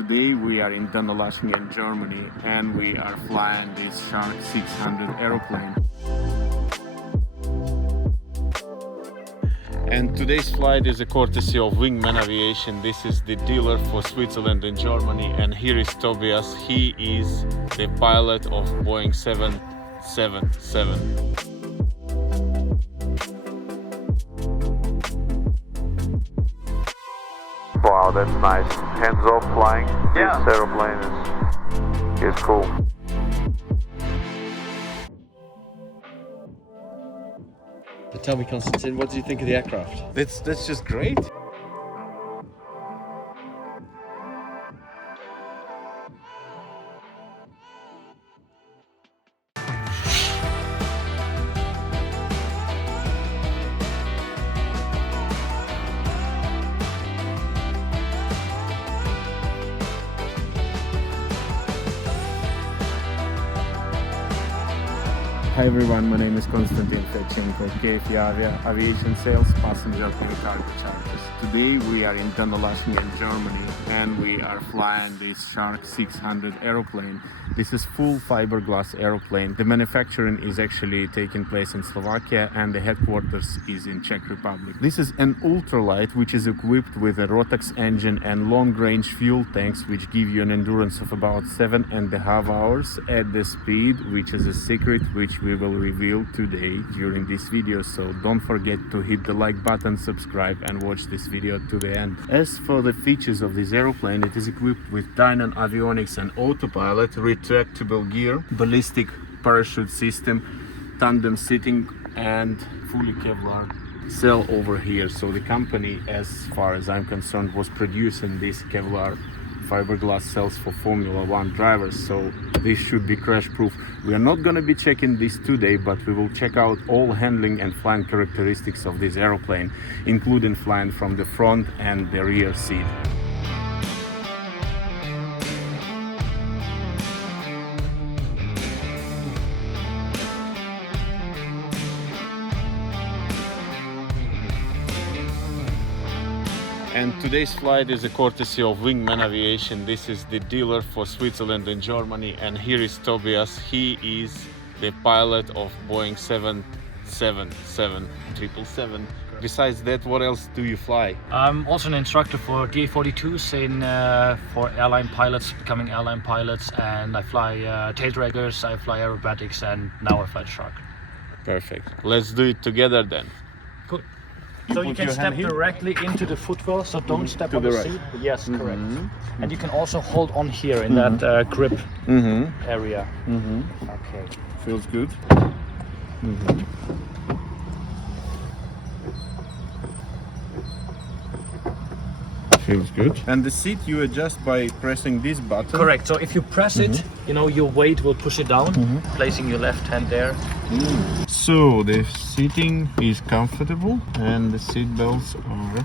Today we are in Passanger, Germany, and we are flying this Shark.aero aeroplane. And today's flight is a courtesy of Wingman Aviation. This is the dealer for Switzerland and Germany, and here is Tobias. He is the pilot of Boeing 777. Wow, that's nice. Hands off flying. Yeah. This aeroplane is cool. But tell me, Konstantin, what do you think of the aircraft? That's just great. Hi everyone, my name is Konstantin Fetchenko, KFEAvia Aviation Sales, Passenger and Cargo Charters. Today we are in Passanger, Germany, and we are flying this Shark.aero aeroplane. This is full fiberglass aeroplane. The manufacturing is actually taking place in Slovakia, and the headquarters is in Czech Republic. This is an ultralight which is equipped with a Rotax engine and long-range fuel tanks, which give you an endurance of about 7.5 hours at the speed, which is a secret which we will reveal today during this video. So don't forget to hit the like button, subscribe, and watch this video to the end. As for the features of this aeroplane, it is equipped with Dynon avionics and autopilot, retractable gear, ballistic parachute system, tandem seating, and fully Kevlar cell over here. So the company, as far as I'm concerned, was producing these Kevlar fiberglass cells for Formula 1 drivers, so this should be crash proof. We are not going to be checking this today, but we will check out all handling and flying characteristics of this aeroplane, including flying from the front and the rear seat. And today's flight is a courtesy of Wingman Aviation. This is the dealer for Switzerland and Germany, and here is Tobias. He is the pilot of Boeing 777. Besides that, what else do you fly? I'm also an instructor for DA-42s for airline pilots, becoming airline pilots, and I fly tail draggers, I fly aerobatics, and now I fly Shark. Perfect. Let's do it together then. Cool. So you can step directly into the footwell, so don't step on the seat. Yes, correct. And you can also hold on here in that grip area. Okay. Feels good. Feels good. And the seat you adjust by pressing this button? Correct. So if you press it, you know, your weight will push it down, placing your left hand there. So the seating is comfortable and the seat belts are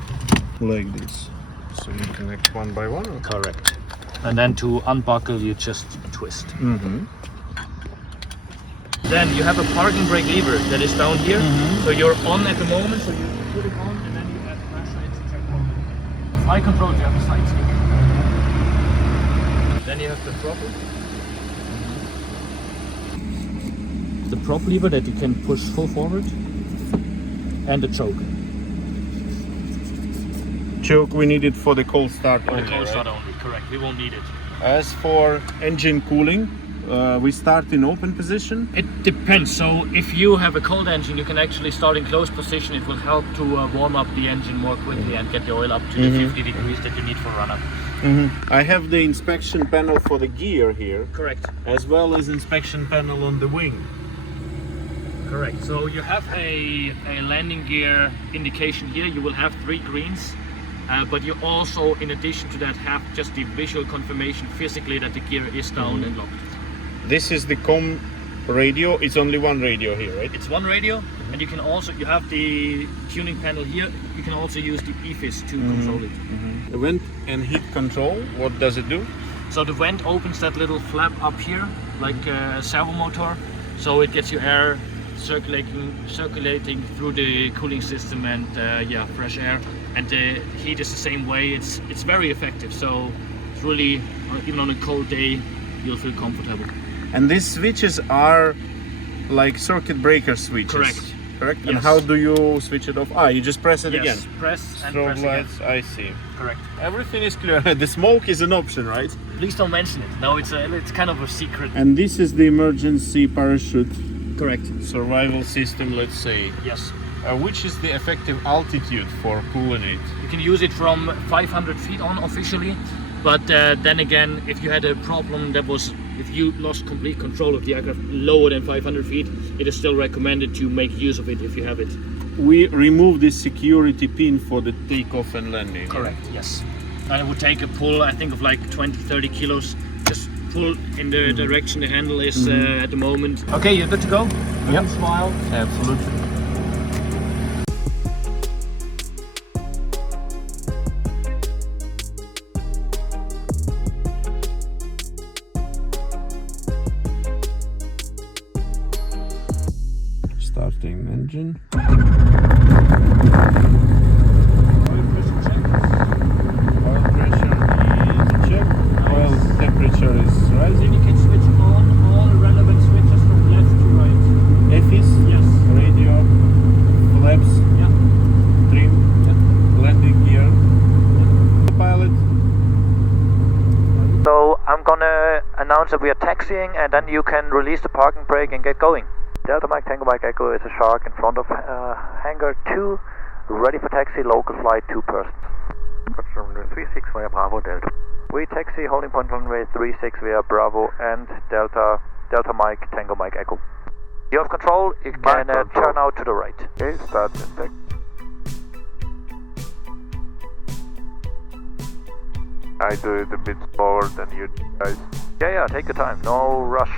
like this. So you connect one by one? Or? Correct. And then to unbuckle, you just twist. Then you have a parking brake lever that is down here. So you're on at the moment, so you put it on and then you add pressure, it's check parking. Flight control, you have a side stick. Then you have the throttle. The prop lever that you can push full forward, and the choke. Choke we need it for the cold start only, The cold start only, correct. We won't need it. As for engine cooling, we start in open position? It depends. So if you have a cold engine, you can actually start in closed position. It will help to warm up the engine more quickly and get the oil up to the 50 degrees that you need for run-up. I have the inspection panel for the gear here. Correct. As well as inspection panel on the wing. Correct. So you have a landing gear indication here. You will have 3 greens, but you also, in addition to that, have just the visual confirmation physically that the gear is down and locked. This is the COM radio. It's only one radio here, right? It's one radio, and you can also, you have the tuning panel here. You can also use the EFIS to control it. The vent and heat control, what does it do? So the vent opens that little flap up here, like a servo motor, so it gets your air circulating through the cooling system and fresh air. And the heat is the same way. It's very effective. So really, even on a cold day, you'll feel comfortable. And these switches are like circuit breaker switches. Correct. Correct? Yes. And how do you switch it off? Ah, you just press it Yes, again. press and Strobe press again. lights, I see. Correct. Everything is clear. The smoke is an option, right? Please don't mention it. No, it's kind of a secret. And this is the emergency parachute Correct. survival system, let's say. Yes. Which is the effective altitude for pulling it? You can use it from 500 feet on officially, but then again, if you had a problem if you lost complete control of the aircraft lower than 500 feet, it is still recommended to make use of it if you have it. We remove this security pin for the takeoff and landing. Correct, yes. And it would take a pull, I think, of like 20-30 kilos. Just pull in the direction the handle is at the moment. Okay, you're good to go? Yep. Smile. Absolutely. Starting engine. Oil pressure is checked. Oil temperature is rising. You can switch on all relevant switches from left to right. EFIS, Yes. radio, flaps, Yeah. trim, landing gear, pilot. So I'm gonna announce that we are taxiing, and then you can release the parking brake and get going. Delta Mike Tango Mike Echo is a Shark in front of hangar 2, ready for taxi, local flight 2 persons. Confirm 36 via Bravo Delta. We taxi holding point runway 36 via Bravo and Delta Mike Tango Mike Echo. You have control, you can turn out to the right. Okay, start and take. I do it a bit slower than you guys. Yeah, take your time, no rush.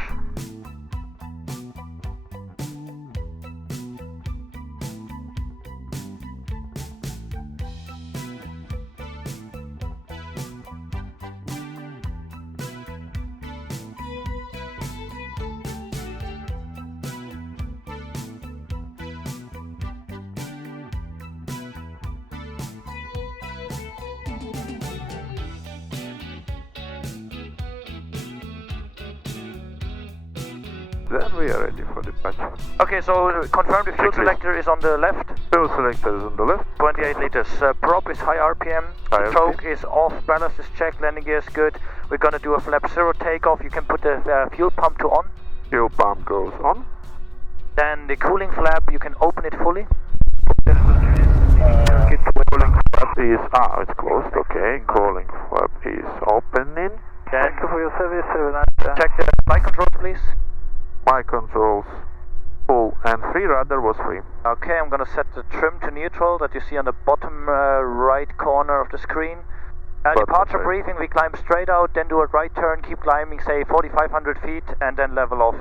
Then we are ready for departure. Okay, so confirm the fuel Checklist. selector is on the left. Fuel selector is on the left. 28 liters. Prop is high RPM. High Stroke RPM. is off. Ballast is checked. Landing gear is good. We're gonna do a flap 0 takeoff. You can put the fuel pump to on. Fuel pump goes on. Then the cooling flap, you can open it fully. Cooling flap is it's closed. Okay, cooling flap is opening. Thank you for your service. Check the flight controls, please. My controls full and free. Rudder was free. Okay, I'm gonna set the trim to neutral that you see on the bottom right corner of the screen. Departure right. briefing, we climb straight out, then do a right turn, keep climbing, say 4,500 feet, and then level off.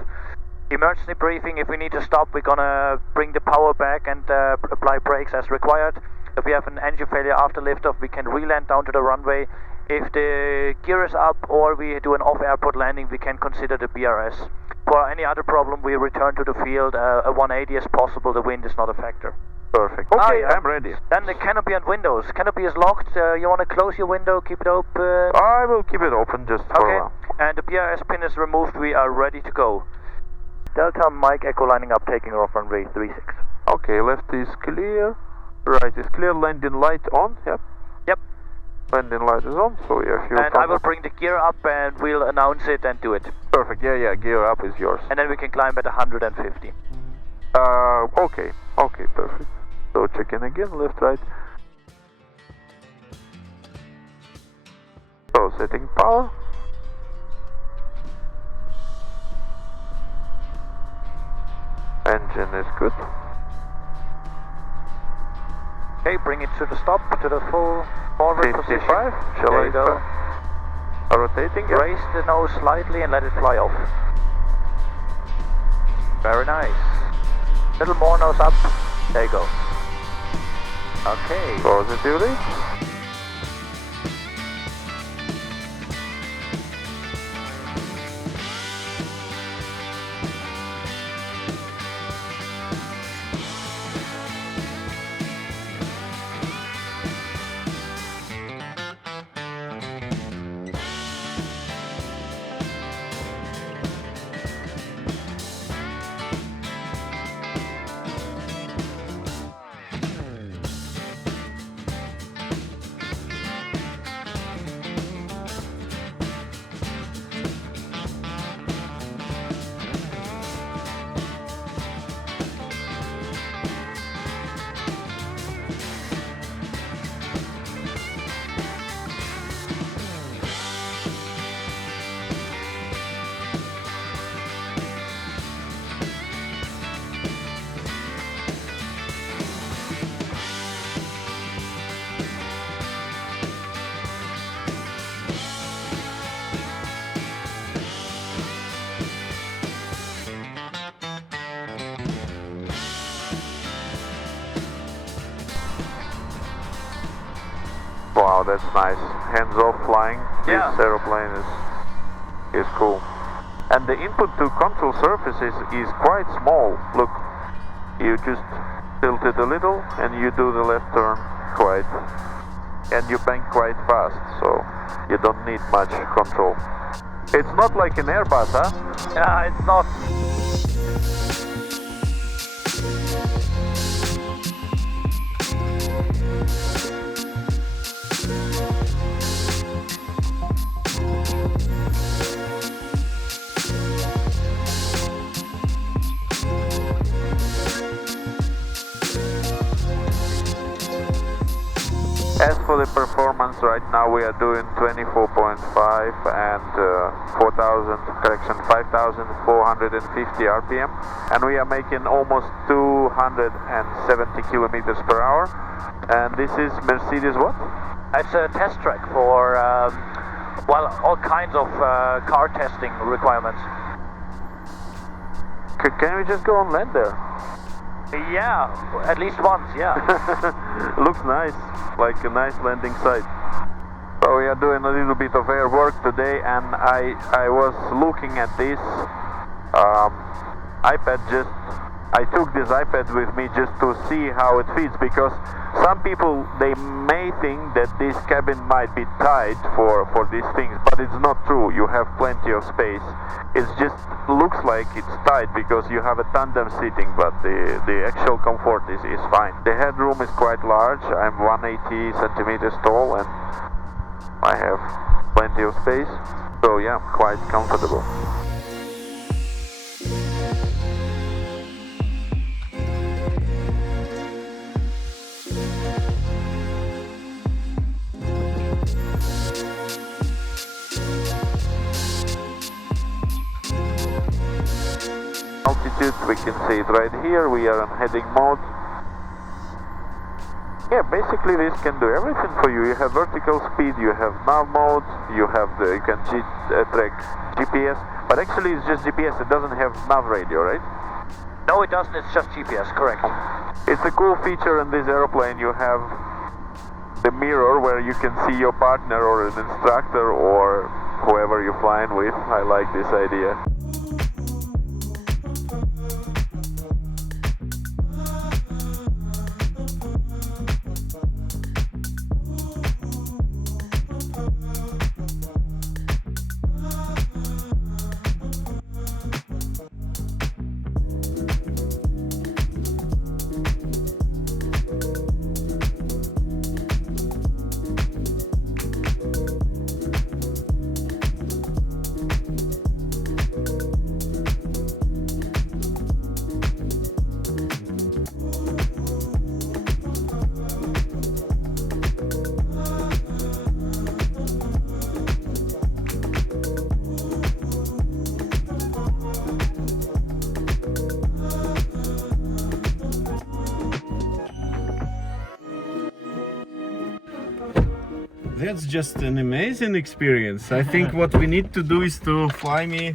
Emergency briefing, if we need to stop, we're gonna bring the power back and apply brakes as required. If we have an engine failure after liftoff, we can re-land down to the runway. If the gear is up or we do an off-airport landing, we can consider the BRS. For any other problem, we return to the field. A 180 is possible, the wind is not a factor. Perfect. Okay, yeah. I'm ready. Then the canopy and windows. Canopy is locked. You want to close your window, keep it open? I will keep it open just for Okay, a while. and the BRS pin is removed. We are ready to go. Delta Mike Echo lining up, taking off runway 36. Okay, left is clear. Right is clear. Landing light on. Yep. Yep. Landing light is on. So yeah, fuel And pump I will up. bring the gear up and we'll announce it and do it. Perfect. Yeah. Gear up is yours. And then we can climb at 150. Okay. Okay, perfect. So check in again. Left, right. So setting power. Engine is good. Okay, bring it to the stop, to the full forward 55. position. Shall There I you go. rotating? Yeah. Raise the nose slightly and let it fly off. Very nice. Little more nose up. There you go. Okay. Positively. Oh, that's nice. Hands off flying. Yeah. This aeroplane is cool. And the input to control surface is quite small. Look, you just tilt it a little and you do the left turn quite, and you bank quite fast, so you don't need much control. It's not like an Airbus, huh? Yeah, it's not. As for the performance, right now we are doing 24.5 and 5,450 RPM, and we are making almost 270 kilometers per hour. And this is Mercedes what? It's a test track for, well, all kinds of car testing requirements. Can we just go on land there? Yeah, at least once, yeah. Looks nice, like a nice landing site. So we are doing a little bit of air work today, and I was looking at this iPad. I took this iPad with me just to see how it fits, because some people, they may think that this cabin might be tight for these things, but it's not true. You have plenty of space. It just looks like it's tight because you have a tandem seating, but the actual comfort is fine. The headroom is quite large. I'm 180 centimeters tall and I have plenty of space, so yeah, quite comfortable. Altitude, we can see it right here. We are on heading mode. Yeah, basically this can do everything for you. You have vertical speed, you have nav mode, you can track GPS, but actually it's just GPS. It doesn't have nav radio, right? No, it doesn't. It's just GPS, correct. It's a cool feature in this airplane. You have the mirror where you can see your partner or an instructor or whoever you're flying with. I like this idea. That's just an amazing experience. I think what we need to do is to fly me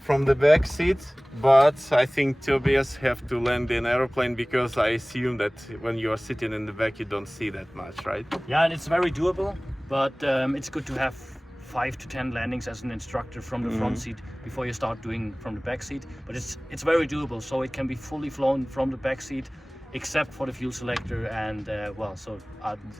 from the back seat, but I think Tobias have to land in aeroplane, because I assume that when you are sitting in the back you don't see that much, right? Yeah, and it's very doable, but it's good to have 5 to 10 landings as an instructor from the front seat before you start doing from the back seat. But it's very doable, so it can be fully flown from the back seat, except for the fuel selector and well, so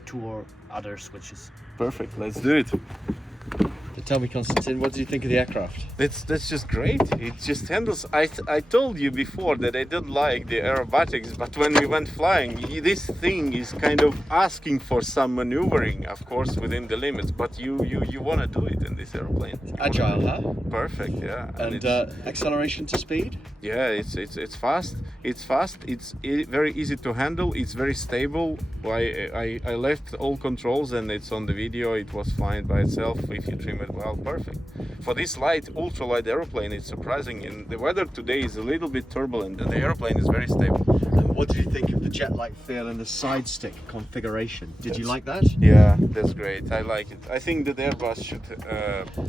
2 or other switches. Perfect, let's do it. So tell me, Konstantin, what do you think of the aircraft? That's just great. It just handles. I told you before that I don't like the aerobatics, but when we went flying, this thing is kind of asking for some maneuvering, of course, within the limits. But you want to do it in this airplane. Agile, huh? Perfect, yeah. And acceleration to speed? Yeah, it's fast. It's fast. It's very easy to handle. It's very stable. I left all controls and it's on the video. It was flying by itself if you trim it well. Perfect. For this light, ultralight airplane, it's surprising. And the weather today is a little bit turbulent, and the airplane is very stable. And what did you think of the jet-like feel and the side stick configuration? Did you like that? Yeah, that's great. I like it. I think that Airbus should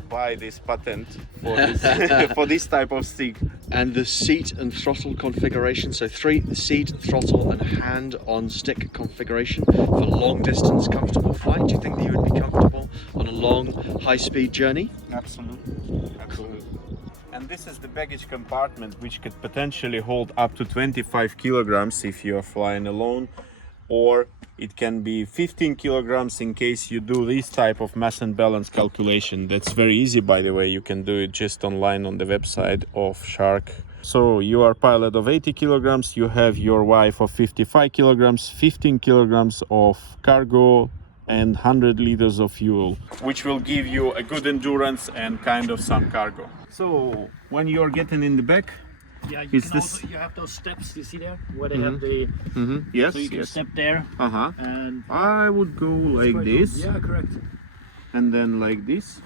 buy this patent for this for this type of stick. And the seat and throttle configuration, so 3 seat, throttle and hand on stick configuration for long distance comfortable flight. Do you think that you would be comfortable on a long high speed journey? Absolutely, absolutely. And this is the baggage compartment, which could potentially hold up to 25 kilograms if you are flying alone, or it can be 15 kilograms in case you do this type of mass and balance calculation. That's very easy, by the way. You can do it just online on the website of Shark. So you are pilot of 80 kilograms, you have your wife of 55 kilograms, 15 kilograms of cargo, and 100 liters of fuel, which will give you a good endurance and kind of some cargo. So when you're getting in the back, Yeah, you have those steps, you see there, where they have the. Yes, So you can step there. Uh-huh. And I would go like this. Yeah, correct. And then like this.